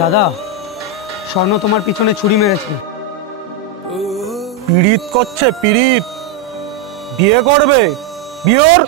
দাদা, স্বর্ণ তোমার পিছনে ছুরি মেরেছে। পীড়িত করছে, পীড়িত। বিয়ে করবে, বিয়ের।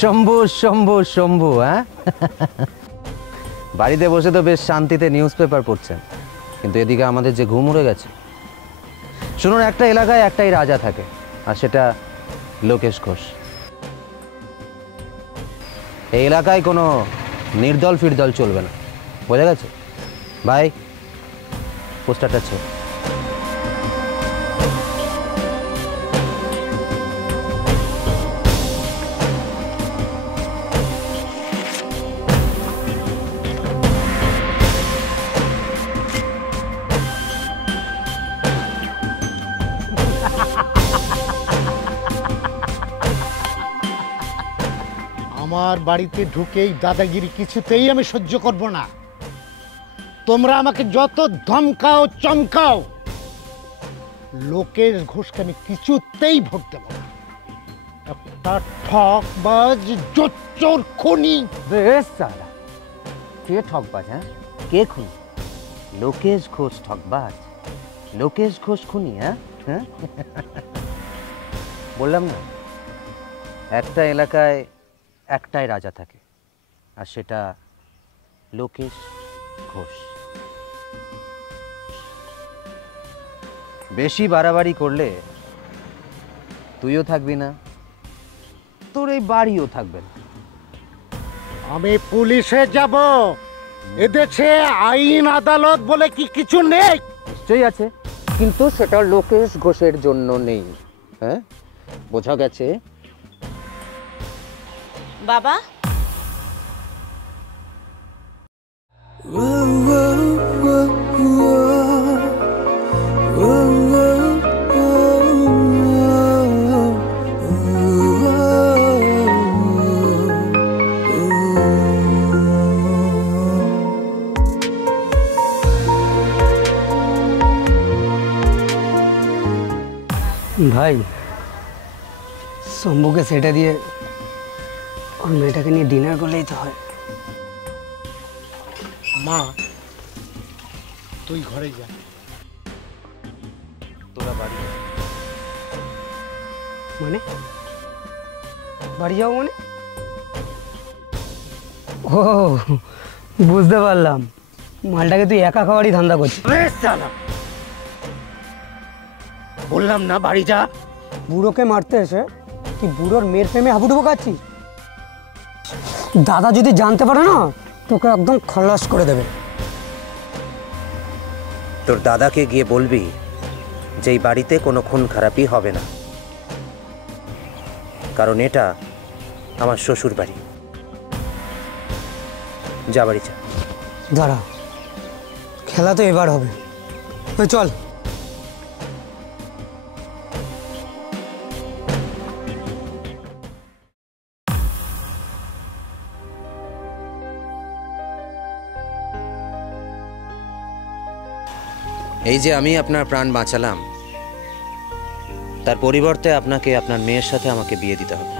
শম্ভু শম্ভু শম্ভু, হ্যাঁ? বাড়িতে বসে তো বেশ শান্তিতে নিউজ পেপার পড়ছেন, কিন্তু এদিকে আমাদের যে ঘুম উড়ে গেছে। শুনুন, একটা এলাকায় একটাই রাজা থাকে, আর সেটা লোকেশ ঘোষ। এই এলাকায় কোনো নির্দল ফিরদল চলবে না, বোঝা গেছে? ভাই, পোস্টারটা ছিল। আমার বাড়িতে ঢুকেই দাদাগিরি কিছুতেই আমি সহ্য করব না। তোমরা আমাকে যত ধমকাও চমকাও, লোকেশ ঘোষকে আমি কিছুতেই ভোট দেব না। একটা ঠকবাজ, জোচ্চোর, খুনি। বেশ সারা, কে ঠকবাজ? হ্যাঁ, কে খুনি? লোকেশ ঘোষ ঠকবাজ, লোকেশ ঘোষ খুনি? হ্যাঁ, বললাম না, একটা এলাকায় একটাই রাজা থাকে, আর সেটা লোকেশ ঘোষ। বেশি বাড়াবাড়ি করলে তুইও থাকবি না, তোর এই বাড়িও থাকবে না। আমি পুলিশে যাব। এদেশে আইন আদালত বলে কি কিছু নেই? নিশ্চয়ই আছে, কিন্তু সেটা লোকেশ ঘোষের জন্য নেই। হ্যাঁ, বোঝা গেছে? বাবা, ভাই, শম্ভুকে সেটা দিয়ে ওর মেয়েটাকে নিয়ে ডিনার করলেই তো হয়। মা, তুই ঘরে যা। তোরা বাড়ি মানে বাড়ি যাও মানে? ও, বুঝতে পারলাম, মালটাকে তুই একা খাওয়ারই ধান্দা করছিস। বললাম না বাড়ি যা। বুড়োকে মারতে এসে কি বুড়োর মেয়ের প্রেমে হাবুডুবো খাচ্ছিস? দাদা যদি জানতে পারে না, তোকে একদম খলাস করে দেবে। তোর দাদাকে গিয়ে বলবি যে এই বাড়িতে কোনো খুন খারাপই হবে না, কারণ এটা আমার শ্বশুর বাড়ি। যা, বাড়ি যা। দাঁড়া, খেলা তো এবার হবে। ওই চল। এই যে আমি আপনার প্রাণ বাঁচালাম, তার পরিবর্তে আপনাকে আপনার মেয়ের সাথে আমাকে বিয়ে দিতে হবে।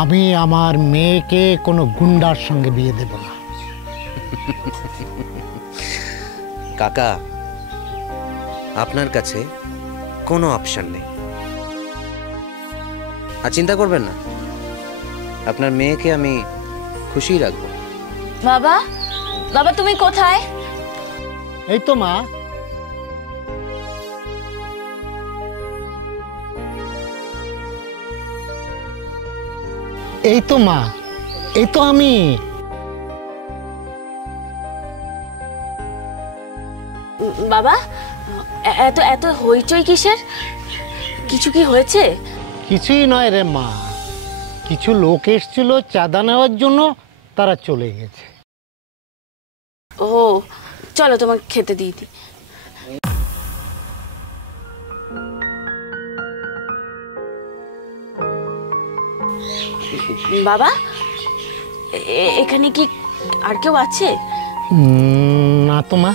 আমি আমার মেয়েকে কোনো গুন্ডার সঙ্গে বিয়ে দেব না। কাকা, আপনার কাছে কোনো অপশন নেই। আর চিন্তা করবেন না, আপনার মেয়েকে আমি খুশি রাখবো। বাবা, বাবা তুমি কোথায়? এই তো মা, এই তো মা, এই তো আমি। বাবা, এত এত হইচই কিসের? কিছু কি হয়েছে? কিছুই নয় রে মা, কিছু লোক এসেছিল চাঁদা নেওয়ার জন্য, তারা চলে গেছে। ও চলো তোমাকে খেতে দিয়ে দিই। বাবা, এখানে কি আর কেউ আছে? না তো মা।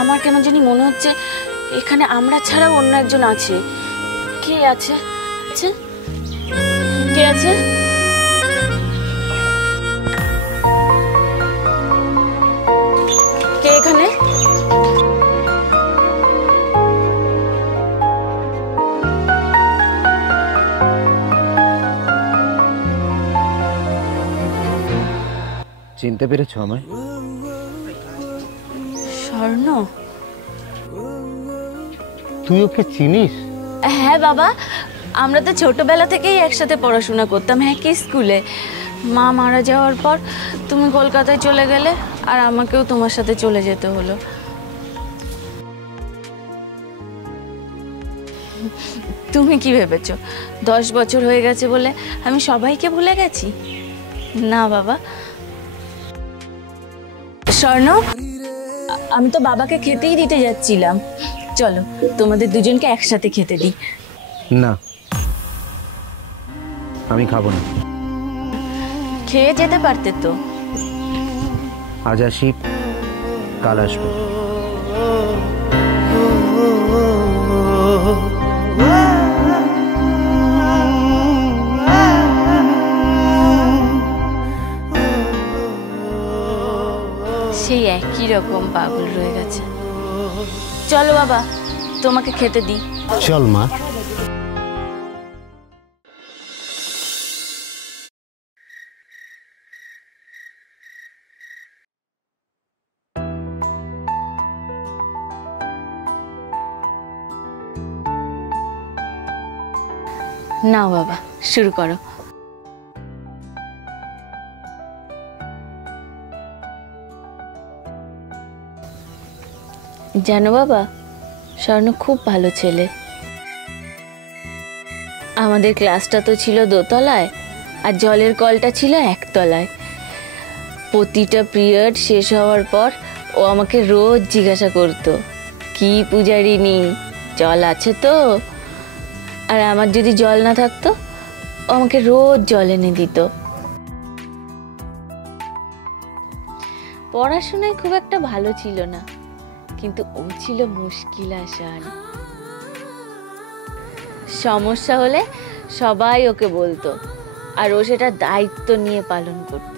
আমার কেমন জানি মনে হচ্ছে এখানে আমরা ছাড়াও অন্য একজন আছে। কে আছে? কে আছে? কে এখানে? চিনতে পেরেছো আমায়? স্বর্ণ? তুই ওকে চিনিস? হ্যাঁ বাবা, আমরা তো ছোটবেলা থেকেই একসাথে পড়াশোনা করতাম, একই স্কুলে। মা মারা যাওয়ার পর তুমি কলকাতায় চলে গেলে, আর আমাকেও তোমার সাথে চলে যেতে হলো। তুমি কি ভেবেছো 10 বছর হয়ে গেছে বলে আমি সবাইকে ভুলে গেছি? না বাবা। স্বর্ণ, আমি তো বাবাকে খেতেই দিতে যাচ্ছিলাম, চলো তোমাদের দুজনকে একসাথে খেতে দিই। না, আমি খাবো না। খেয়ে যেতে পারতে তো। আজ আসি, কাল আসবো। সেই একই রকম পাগল রয়ে গেছে। চলো বাবা, তোমাকে খেতে দিই। চল মা। নাও বাবা, শুরু করো। জানো বাবা, স্বর্ণ খুব ভালো ছেলে। আমাদের ক্লাসটা তো ছিল দোতলায়, আর জলের কলটা ছিল একতলায়। প্রতিটা পিরিয়ড শেষ হওয়ার পর ও আমাকে রোজ জিজ্ঞাসা করতো, কি পূজারিনী, জল আছে তো? আর আমার যদি জল না থাকতো, ও আমাকে রোজ জল এনে দিত। পড়াশোনায় খুব একটা ভালো ছিল না, কিন্তু ও ছিল মুশকিল আসান। সমস্যা হলে সবাই ওকে বলতো, আর ও সেটা দায়িত্ব নিয়ে পালন করত।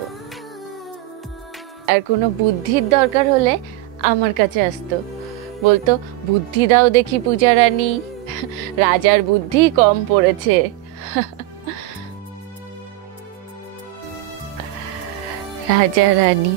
আর কোনো বুদ্ধির দরকার হলে আমার কাছে আসতো, বলতো, বুদ্ধি দাও দেখি পূজা রানী, রাজার বুদ্ধি কম পড়েছে। রাজা রানী।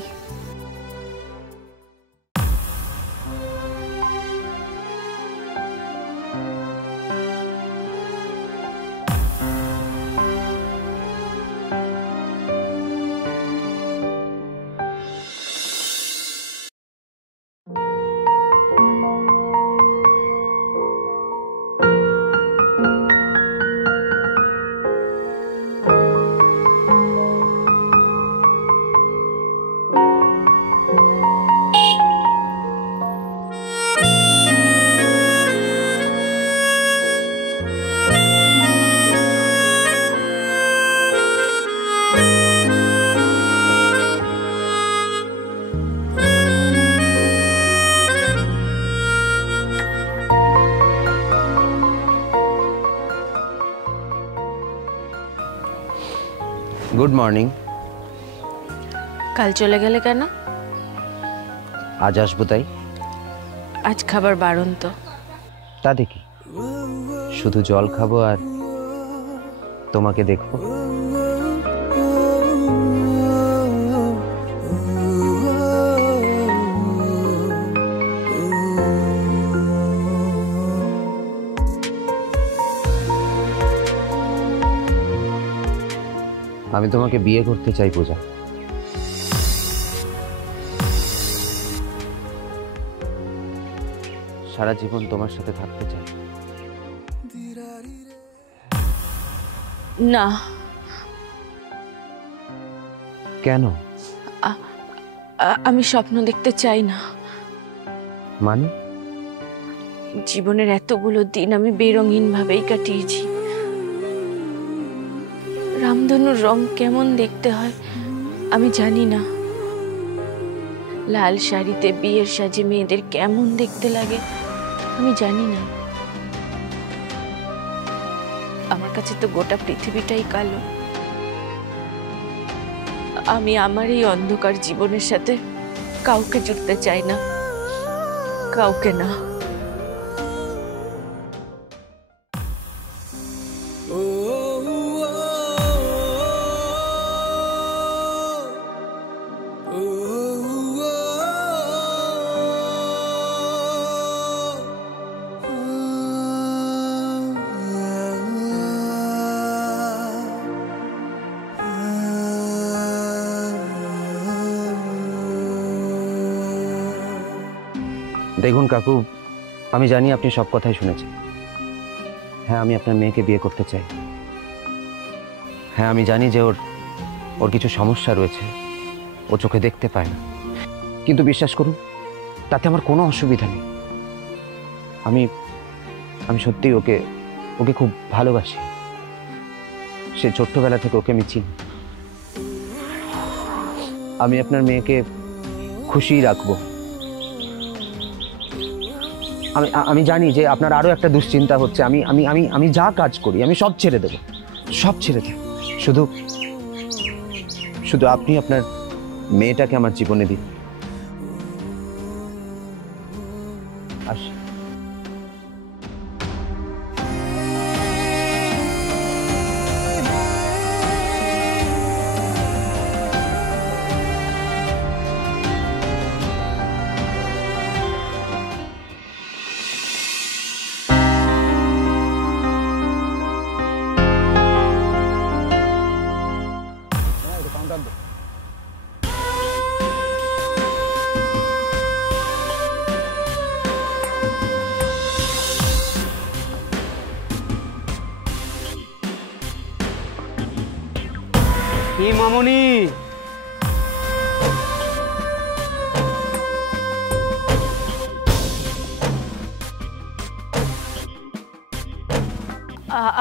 Good morning. কাল চলে গেলে কেন? আজ আসবো তাই। আজ খাবার বারণ তো। তা দেখি, শুধু জল খাবো আর তোমাকে দেখবো। আমি তোমাকে বিয়ে করতে চাই পূজা। সারা জীবন তোমার সাথে থাকতে চাই। না, কেন? আমি স্বপ্ন দেখতে চাই না। মানে? জীবনের এতগুলো দিন আমি বেরঙিন ভাবেই কাটিয়েছি। রামধনুর রং কেমন দেখতে হয় আমি জানি না। লাল শাড়িতে বিয়ের সাজে মেয়েদের কেমন দেখতে লাগে আমি জানি না। আমার কাছে তো গোটা পৃথিবীটাই কালো। আমি আমার এই অন্ধকার জীবনের সাথে কাউকে জুড়তে চাই না, কাউকে না। দেখুন কাকু, আমি জানি আপনি সব কথাই শুনেছেন। হ্যাঁ, আমি আপনার মেয়েকে বিয়ে করতে চাই। হ্যাঁ, আমি জানি যে ওর কিছু সমস্যা রয়েছে, ও চোখে দেখতে পায় না। কিন্তু বিশ্বাস করুন, তাতে আমার কোনো অসুবিধা নেই। আমি আমি সত্যিই ওকে খুব ভালোবাসি। সে ছোট্টবেলা থেকে ওকে আমি চিনি। আমি আপনার মেয়েকে খুশিই রাখবো। আমি জানি যে আপনার আরো একটা দুশ্চিন্তা হচ্ছে। আমি আমি আমি আমি যা কাজ করি আমি সব ছেড়ে দেব, সব ছেড়ে দেব। শুধু শুধু আপনি আপনার মেয়েটাকে আমার জীবনে দিন। আসি। কি মামনি,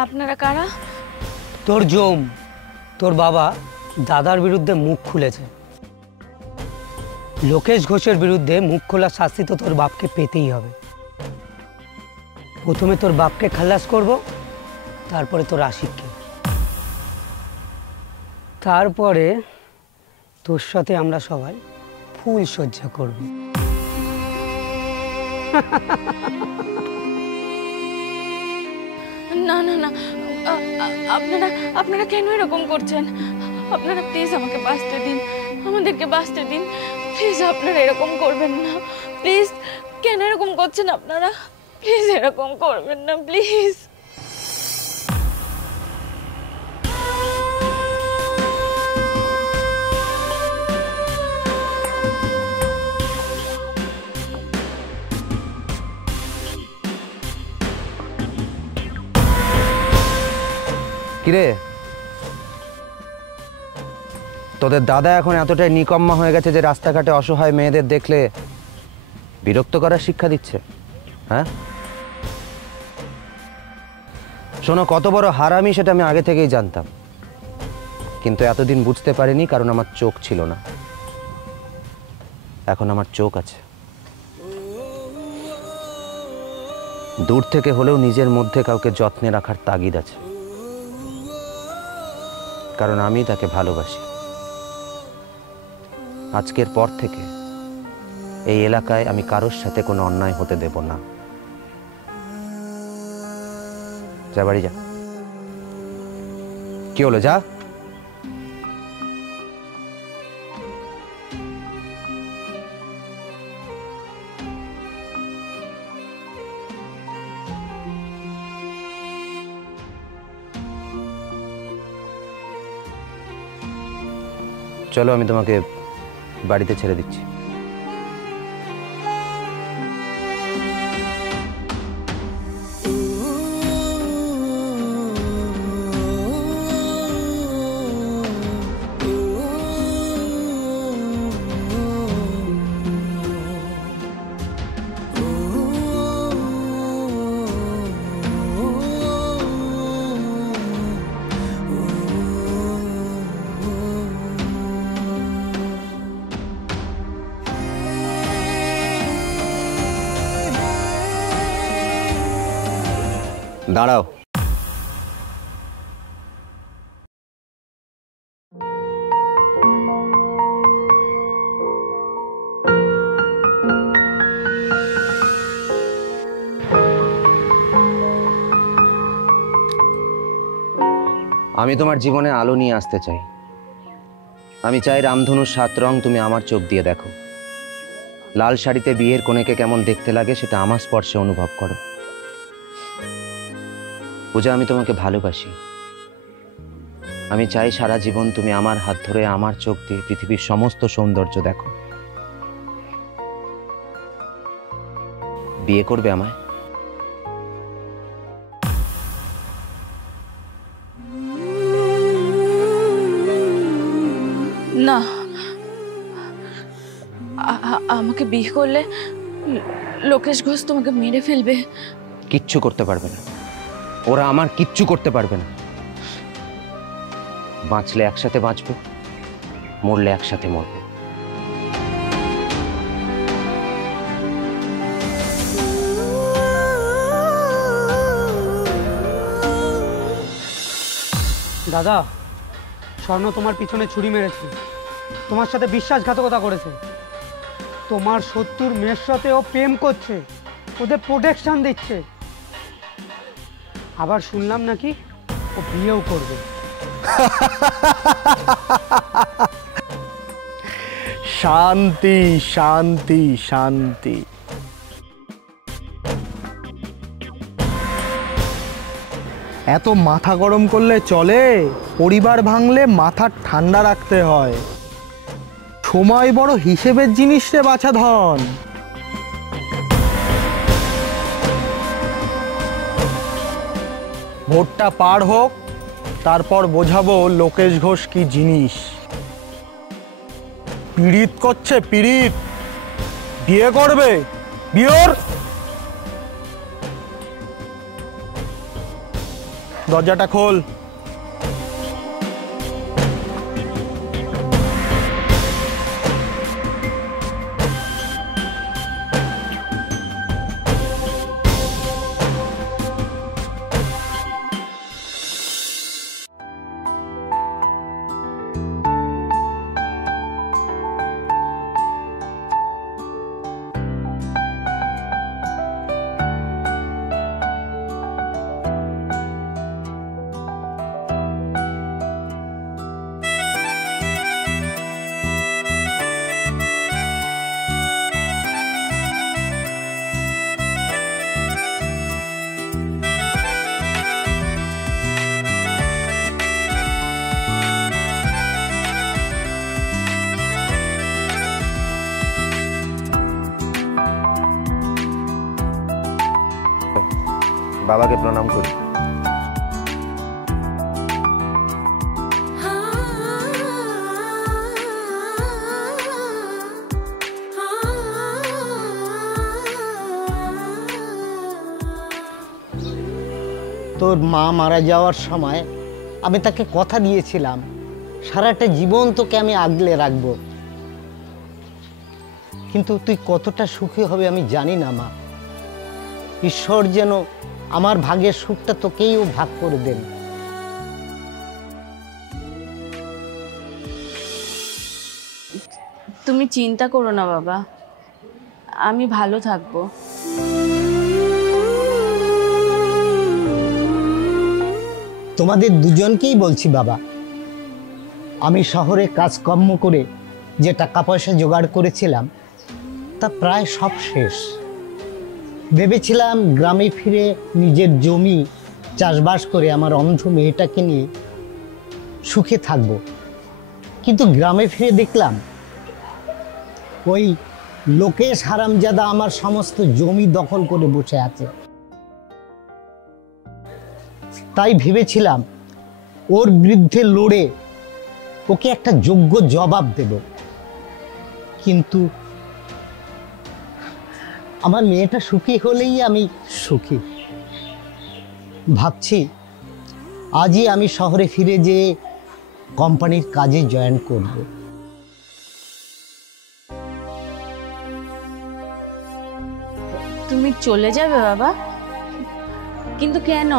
আপনারা কারা? তোর জম, তোর বাবা দাদার বিরুদ্ধে মুখ খুলেছে। লোকেশ ঘোষের বিরুদ্ধে মুখ খোলার শাস্তি তো তোর বাপকে পেতেই হবে। প্রথমে তোর বাপকে খালাস করব, তারপরে তোর আশিককে, তারপরে তোর সাথে আমরা সবাই ফুল সজ্জা করব। না না না, আপনারা আপনারা কেন এরকম করছেন? আপনারা প্লিজ আমাকে বাঁচতে দিন, আমাদেরকে বাঁচতে দিন প্লিজ। আপনারা এরকম করবেন না প্লিজ। কেন এরকম করছেন আপনারা? প্লিজ এরকম করবেন না প্লিজ। কিরে, তোদের দাদা এখন এতটাই নিকম্মা হয়ে গেছে যে রাস্তাঘাটে অসহায় মেয়েদের দেখলে বিরক্ত করার শিক্ষা দিচ্ছে? হ্যাঁ শোনো, কত বড় হারামি সেটা আমি আগে থেকেই জানতাম, কিন্তু এতদিন বুঝতে পারিনি কারণ আমার চোখ ছিল না। এখন আমার চোখ আছে। দূর থেকে হলেও নিজের মধ্যে কাউকে যত্নে রাখার তাগিদ আছে, কারণ আমি তাকে ভালোবাসি। আজকের পর থেকে এই এলাকায় আমি কারোর সাথে কোনো অন্যায় হতে দেব না। যা বাড়ি যা। কি হলো, যা। চলো আমি তোমাকে বাড়িতে ছেড়ে দিচ্ছি। দাঁড়াও। আমি তোমার জীবনে আলো নিয়ে আসতে চাই। আমি চাই রামধনুর 7 রং তুমি আমার চোখ দিয়ে দেখো। লাল শাড়িতে বিয়ের কনেকে কেমন দেখতে লাগে সেটা আমার স্পর্শে অনুভব করো। পূজা, আমি তোমাকে ভালোবাসি। আমি চাই সারা জীবন তুমি আমার হাত ধরে আমার চোখ দিয়ে পৃথিবীর সমস্ত সৌন্দর্য দেখো। বিয়ে করবে আমায়? না, আমাকে বিয়ে করলে লোকেশ ঘোষ তোমাকে মেরে ফেলবে। কিচ্ছু করতে পারবে না, ওরা আমার কিচ্ছু করতে পারবে না। বাঁচলে একসাথে বাঁচবো, মরলে একসাথে মরবো। দাদা, স্বর্ণ তোমার পিছনে ছুরি মেরেছে, তোমার সাথে বিশ্বাসঘাতকতা করেছে। তোমার শত্রুর মেয়ের সাথে ও প্রেম করছে, ওদের প্রোটেকশন দিচ্ছে। আবার শুনলাম নাকি ও বিয়েও করবে। শান্তি শান্তি শান্তি। এত মাথা গরম করলে চলে? পরিবার ভাঙলে মাথা ঠান্ডা রাখতে হয়। সময় বড় হিসেবের জিনিস রে বাছা ধন। ভোটটা পার হোক, তারপর বোঝাবো লোকেশ ঘোষ কি জিনিস। পীড়িত করছে পীড়িত, বিয়ে করবে। বিয়ের দরজাটা খোল। বাবাকে প্রণাম করি। তোর মা মারা যাওয়ার সময় আমি তাকে কথা দিয়েছিলাম সারাটা জীবন তোকে আমি আগলে রাখবো, কিন্তু তুই কতটা সুখী হবে আমি জানি না মা। ঈশ্বর যেন আমার ভাগের সুখটা তোকেইও ভাগ করে দেন। তুমি চিন্তা করো না বাবা, আমি ভালো থাকবো। তোমাদের দুজনকেই বলছি বাবা, আমি শহরে কাজকর্ম করে যে টাকা পয়সা জোগাড় করেছিলাম তা প্রায় সব শেষ। ভেবেছিলাম গ্রামে ফিরে নিজের জমি চাষবাস করে আমার অন্ধ মেয়েটাকে নিয়ে সুখে থাকব, কিন্তু গ্রামে ফিরে দেখলাম ওই লোকেশ হারামজাদা আমার সমস্ত জমি দখল করে বসে আছে। তাই ভেবেছিলাম ওর বিরুদ্ধে লড়ে ওকে একটা যোগ্য জবাব দেব, কিন্তু আমার মেয়েটা সুখী হলেই আমি সুখী। ভাবছি আজই আমি শহরে ফিরে যেয়ে কোম্পানির কাজে জয়েন করব। তুমি চলে যাবে বাবা? কিন্তু কেন?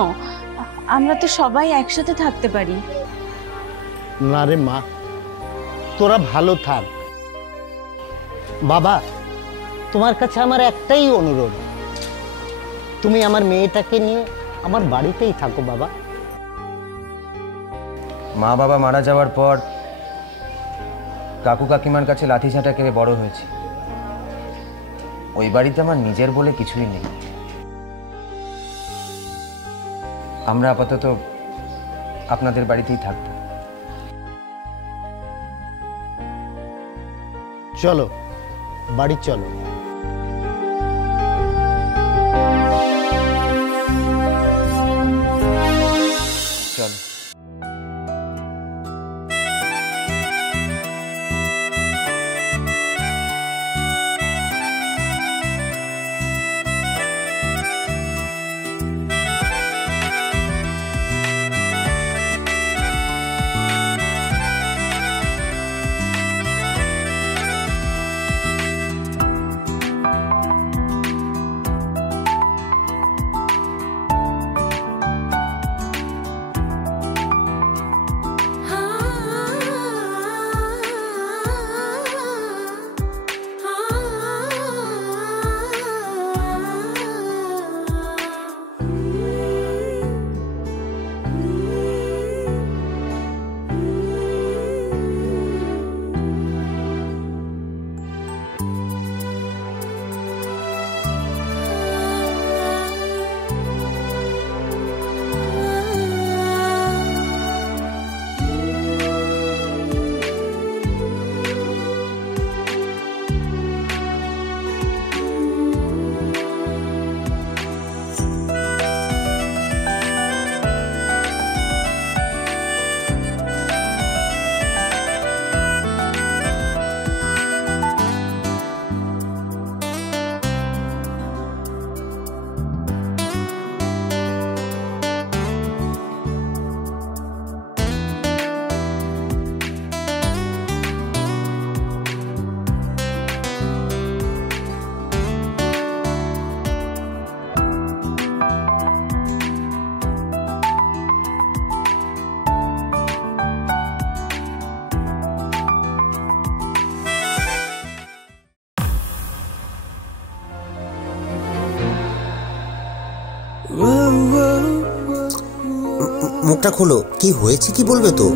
আমরা তো সবাই একসাথে থাকতে পারি। না রে মা, তোরা ভালো থাক। বাবা, তোমার কাছে আমার একটাই অনুরোধ, তুমি আমার মেয়েটাকে নিয়ে আমার বাড়িতেই থাকো বাবা। মা বাবা মারা যাওয়ার পর কাকু কাকিমার কাছে লাঠি ঝাঁটা খেয়ে বড় হয়েছে। ওই বাড়িতে আমার নিজের বলে কিছুই নেই। আমরা আপাতত আপনাদের বাড়িতেই থাকবো। চলো বাড়ি চলো। চল। মুখটা খোলো, কি হয়েছে কি বলবে তো?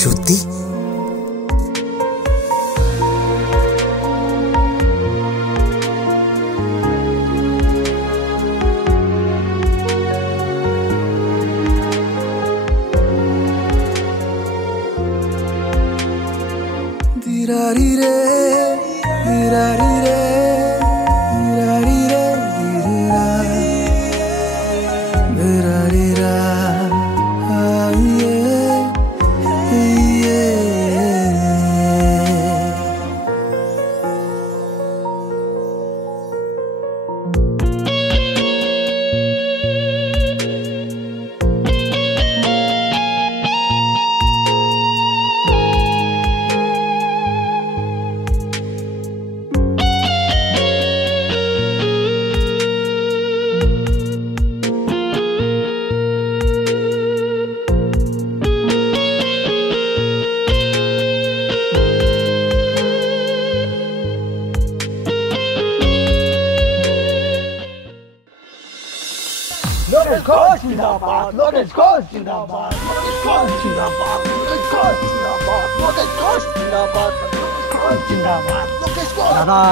সত্যি? দাদা,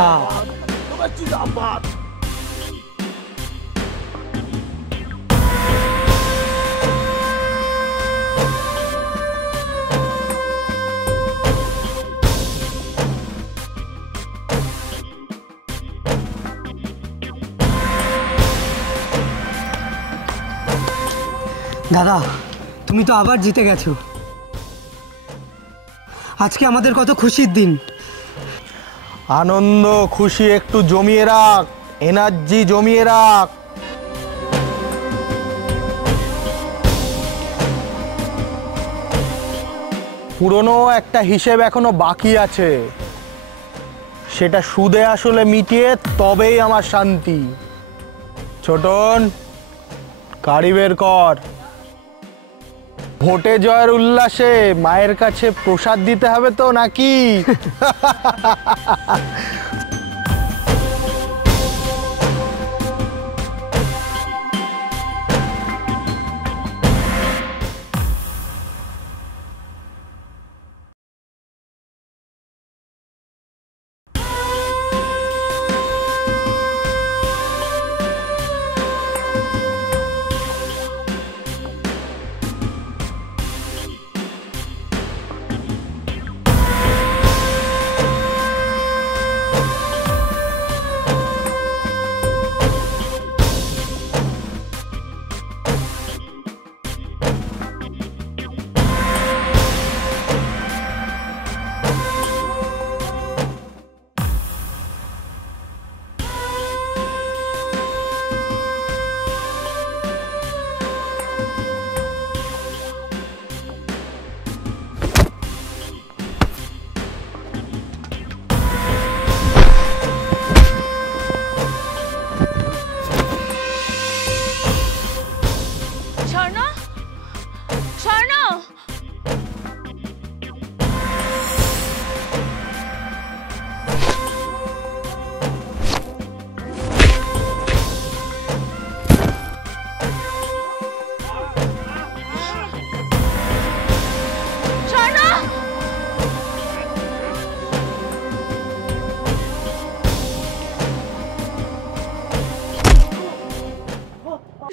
দাদা, তুমি তো আবার জিতে গেছো। আজকে আমাদের কত খুশির দিন। আনন্দ খুশি একটু জমিয়ে রাখ, এনার্জি জমিয়ে রাখ। পুরনো একটা হিসেব এখনো বাকি আছে, সেটা সুদে আসলে মিটিয়ে তবেই আমার শান্তি। ছোটন, গাড়ি বের কর। ভোটে জয়ের উল্লাসে মায়ের কাছে প্রসাদ দিতে হবে তো নাকি? স্বর্ণ, স্বর্ণ,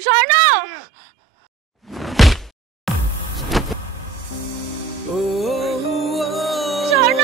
স্বর্ণ, স্বর্ণ। স্বর্ণ,